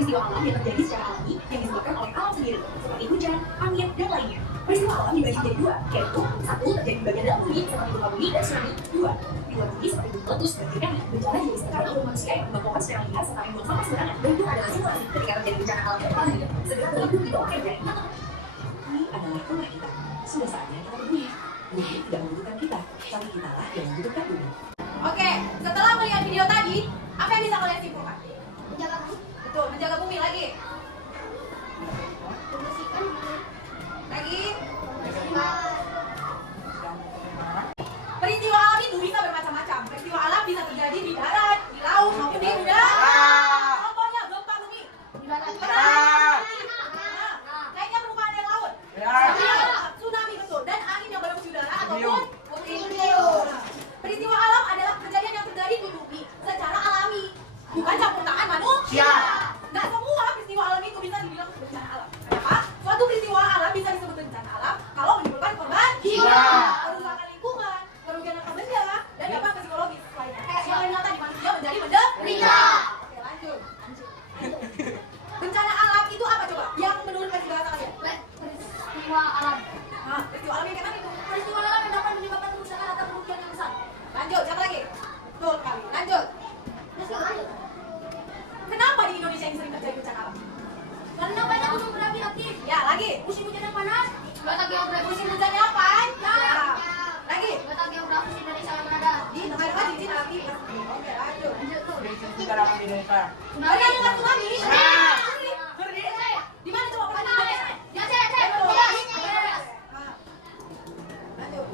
peristiwa alam yang terjadi secara alami yang disebabkan oleh alam sendiri, seperti hujan, angin, dan lainnya. Peristiwa alam dibagi menjadi dua, yaitu satu terjadi di bagian dalam bumi seperti gempa bumi dan tsunami. Dua, di luar bumi seperti gunung meletus dan volcano. Bencana jenis terjadi oleh manusia yang menyebabkan secara liar serta membuang sampah sembarangan. Dan itu adalah simulasi ketika terjadi bencana alam yang paling segera berlaku di bawah air dari ini adalah rumah kita. Sudah saatnya kita berbunyi. Bumi tidak membutuhkan kita, tapi kitalah yang membutuhkan bumi. Oke, setelah melihat video tadi, apa yang bisa kalian simpulkan? Menjaga bumi. Betul, menjaga bumi lagi. Membersihkan bumi. Lagi. Menjaga. Peristiwa alam itu bisa bermacam-macam. Peristiwa alam bisa terjadi di darat, di laut, maupun di udara. Contohnya gempa bumi. Di darat. Lainnya perubahan air laut. Tsunami betul. Dan angin yang berhembus di udara ataupun puting beliung. Peristiwa alam adalah kejadian yang terjadi di bumi secara alami, bukan campur tangan manusia. Nggak semua peristiwa alam itu bisa dibilang bencana alam. Kenapa? Suatu peristiwa alam bisa disebut bencana alam kalau menimbulkan korban jiwa, kerusakan lingkungan, kerugian harta benda, dan dampak psikologis lainnya. Selain yang tadi manusia menjadi menderita. Oke, lanjut. Bencana alam itu apa coba? Yang menurut versi bahasa kalian? Peristiwa alam. Nah, peristiwa alam yang kayak mana itu? Peristiwa alam yang dapat menyebabkan kerusakan atau kerugian yang besar. Lanjut, siapa lagi? Betul sekali. Lanjut. Kenapa di Indonesia yang sering terjadi bencana alam? Karena banyak gunung berapi aktif. Ya, lagi. Musim hujan yang panas. Letak geografis Musim hujannya panjang. Ya. Lagi. Letak geografis Indonesia yang berada Di tengah-tengah di api. Oke, lanjut. Pernah dengar tsunami? Di mana coba pernah dengar? di Aceh. Nah, lanjut.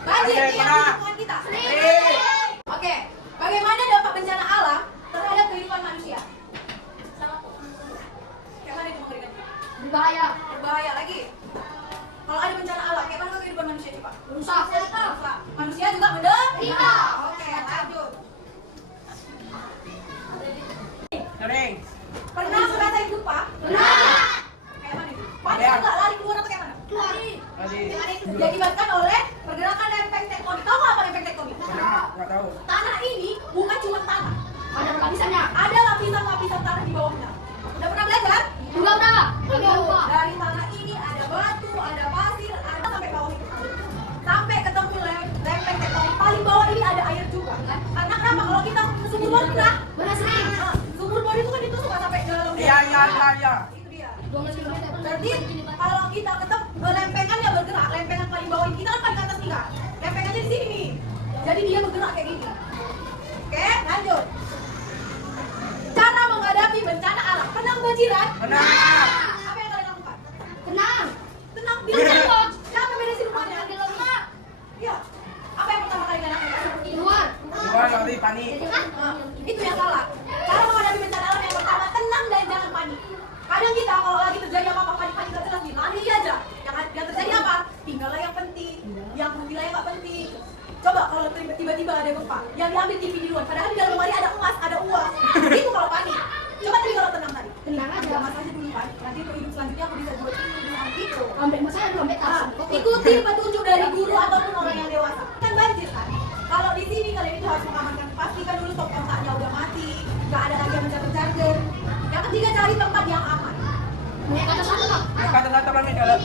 Banjir yang di lingkungan kita. Oke, bagaimana dampak bencana alam terhadap kehidupan manusia? Kayak mana itu mengerikan? Berbahaya. Berbahaya lagi. Kalau ada bencana alam, kayak mana kehidupan manusia coba? Rusak. Manusia juga menderita. Oke, lanjut. Sering. Pernah ngerasain gempa? Pernah. Kayak mana itu? Panik nggak? Lari keluar atau kayak mana? Lari. Tadi. Diakibatkan oleh pergerakan lempeng tektonik. Tahu nggak apa lempeng tektonik? Nggak tahu. Tanah ini bukan cuma tanah. Ada lapisannya. Ada lapisan-lapisan tanah di bawahnya. Udah pernah belajar? Udah. Agak lupa. Dari tanah ini ada batu, ada pasir, ada sampai bawah itu. Sampai ketemu lempeng tektonik. Paling bawah ini ada air juga kan? Karena kenapa? Kalau kita ke sumur bor pernah? Benar sering. Nah, sumur bor itu kan itu suka sampai dalam. Iya. Itu dia. 12 km. Berarti kalau kita ketemu lempengan yang bergerak, lempengan paling bawah ini, kita kan paling atas nih kan? Lempengannya di sini nih. Jadi dia bergerak kayak gini. Oke, lanjut. Cara menghadapi bencana alam. Pernah kebanjiran? Benar. Apa yang kalian lakukan? Tenang. Tenang, bilang tembok. Siapa beresin rumahnya? Di rumah. Iya. Apa yang pertama kali kalian lakukan? Di luar. Gua nanti panik. Nah, itu yang salah. Cara menghadapi bencana alam yang pertama, tenang dan jangan panik. Kadang kita kalau lagi terjadi apa-apa panik-panik gak jelas nih, lari aja. Yang terjadi apa? Tinggallah yang penting, yang wilayah nggak penting. Coba kalau tiba-tiba ada gempa, yang diambil TV di luar, padahal di dalam lemari ada emas, ada uang. Itu kalau panik. Coba tadi kalau tenang tadi. Tenang aja. Mas aja dulu panik. Nanti untuk hidup selanjutnya aku bisa buat ini gitu. Sampai masalah sampai Nah, tas. ikuti petunjuk dari guru ataupun orang yang dewasa. Kan banjir kan? Kalau di sini kalian itu harus mengamankan, pastikan dulu top kontaknya udah mati, nggak ada lagi yang mencapai-charger. Yang ketiga cari tempat yang aman. Kata satu. Kata-kata panik kalau.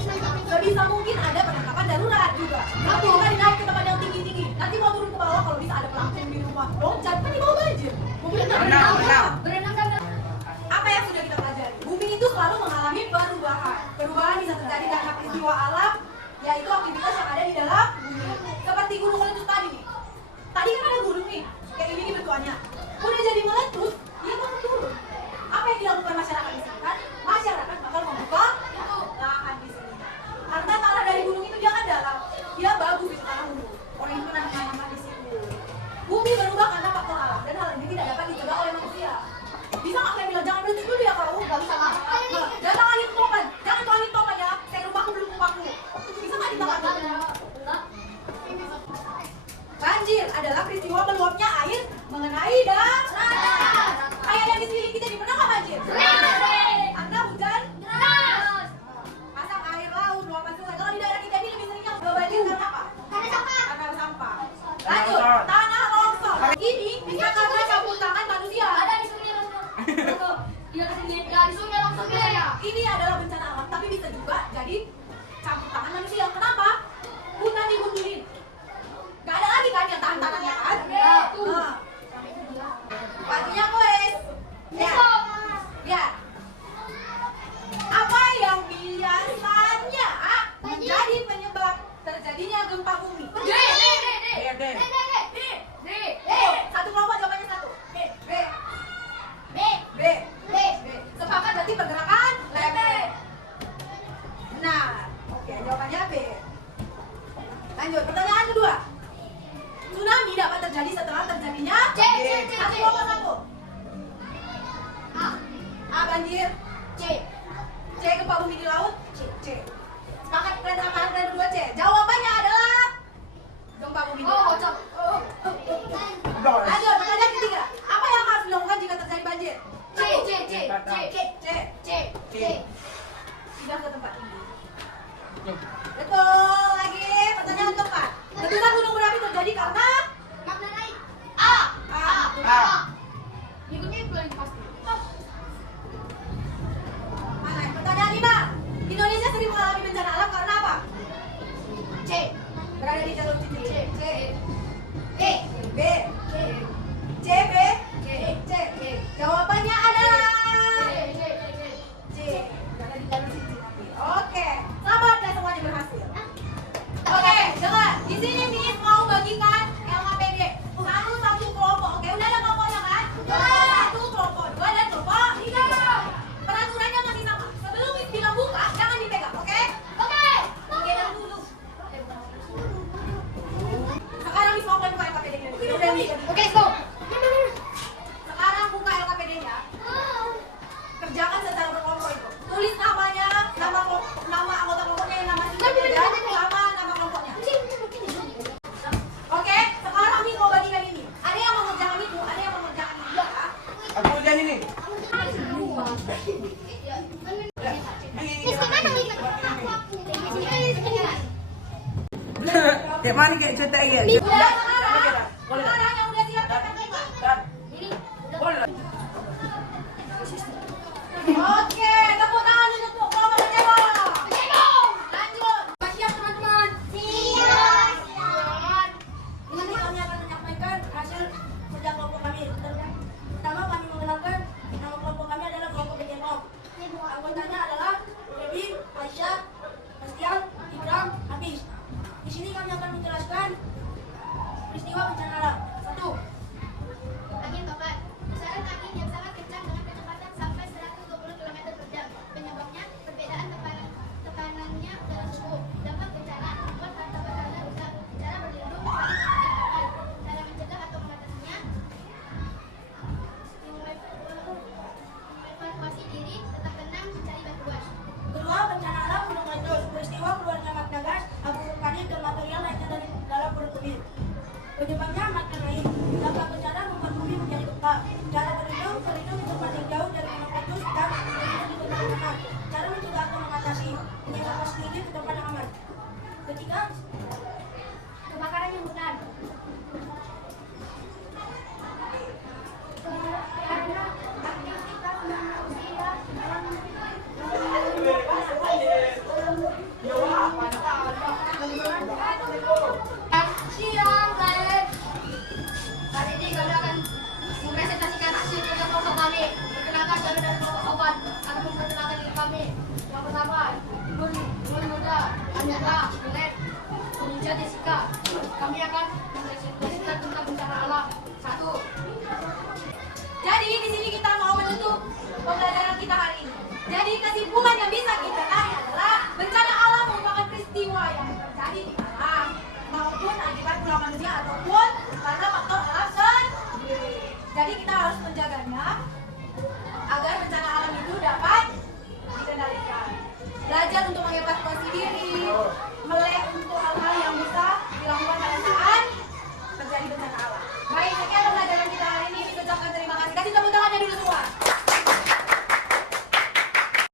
Sebisa mungkin ada penangkapan darurat juga. Tapi kita dinaik ke tempat yang tinggi-tinggi. Nanti mau turun ke bawah kalau bisa ada pelampung di rumah. Loncat kan di bawah banjir. Mungkin Berenang. Berenang kan. apa yang sudah kita pelajari? Bumi itu selalu mengalami perubahan. Perubahan bisa terjadi karena peristiwa alam, yaitu aktivitas yang ada di dalam bumi. Seperti gunung meletus tadi nih. Tadi kan ada gunung nih, kayak ini nih bentukannya. Udah jadi meletus, dia bakal turun. Apa yang dilakukan masyarakat di sini kan? Masyarakat bakal membuka lahan di sini. Karena tanah dari gunung itu dia kan dalam, dia bagus di tanah gunung. Orang itu nanam-nanam di situ. Bumi berubah karena faktor alam dan hal ini tidak dapat dicegah oleh manusia. Bisa nggak kalian bilang jangan meletus dulu ya kau? Gak bisa lah. Datang angin topan, jangan tuh angin topan ya. Saya rumahku belum paku. Bisa nggak ditangkap juga jadi campur tangan manusia. Kenapa? Hutan dibunturin. Gak ada lagi kan yang tahan-tahannya kan? Nah, waktunya kuis. Ya. Lihat. Apa yang biasanya menjadi penyebab terjadinya gempa bumi? D. Satu kelompok jawabannya satu. B. Sepakat berarti pergerakan lempeng. Benar. Oke, jawabannya B. Lanjut, pertanyaan kedua. Tsunami dapat terjadi setelah terjadinya satu kelompok satu. A. Banjir. C. Gempa bumi di laut. C. Sepakat kalian sama kalian berdua C. Jawabannya adalah gempa bumi di laut. Lanjut, pertanyaan ketiga. Apa yang harus dilakukan jika terjadi banjir? C. Pindah ke tempat tinggi. Betul lagi. Pertanyaan keempat. Letusan gunung berapi terjadi karena A. Mana? Pertanyaan 5. Indonesia sering mengalami bencana alam karena apa? Berada di jalur cincin. B. Jawabannya adalah C. Berada di jalur cincin. Oke, selamat dan semuanya berhasil. Oke, dengar. Di sini Miss mau bagikan LKPD satu kelompok. Oke, udah ada kelompoknya kan? Satu kelompok, dua dan kelompok tiga. Peraturannya masih sama. Sebelum Miss bilang buka, jangan dipegang. Oke? Pegang dulu. Sekarang Miss mau buka LKPD-nya. Ini udah Miss. Sekarang buka LKPD-nya. Kerjakan secara berkelompok itu. Tulis namanya, nama anggota kelompoknya, nama singkatnya dan nama kelompoknya. Oke, sekarang Miss mau bagikan ini. Ada yang mengerjakan itu, ada yang mengerjakan ini. Ya. Aku ujian ini. Kayak mana kayak cerita ya? Udah sekarang yang udah siap siapkan buka. Boleh. Oke, tepuk tangan untuk kelompok kecewa. Lanjut. Siap teman-teman. Ini kami akan menyampaikan hasil kerja kelompok kami. Pertama kami mengenalkan nama kelompok kami adalah kelompok Bejenong. Anggotanya adalah Dewi, Aisyah, Bastian, Ikram, Hafiz. Di sini kami akan menjelaskan peristiwa bencana alam. 1. Angin topan. Pusaran angin yang sangat kencang dengan kecepatan sampai 120 km per jam. Penyebabnya perbedaan tekanannya dalam suhu. Dampak bencana membuat harta benda rusak. Cara berlindung saling mengingatkan. Cara mencegah atau mengatasinya. Mengevakuasi diri, tetap tenang, mencari bantuan. Kedua, bencana alam gunung meletus. Peristiwa keluarnya magma gas, abu vulkanik dan material lainnya dari dalam perut bumi. Penyebabnya magma naik. Dampak bencana membuat bumi menjadi gempa. Cara berlindung di tempat yang jauh dari gunung meletus dan berlindung di tempat yang aman. Cara mencegah atau mengatasi. Mengevakuasi diri ke tempat yang aman. Ketiga, Kebakaran yang hutan. Karena aktivitas manusia siang guys. Hari ini kami akan mempresentasikan hasil kerja kelompok kami. Perkenalkan kami dari kelompok sobat akan memperkenalkan diri kami. Yang pertama, Ibu Muda, Anjara, Juliet, Ninja Jessica. Kami akan mempresentasikan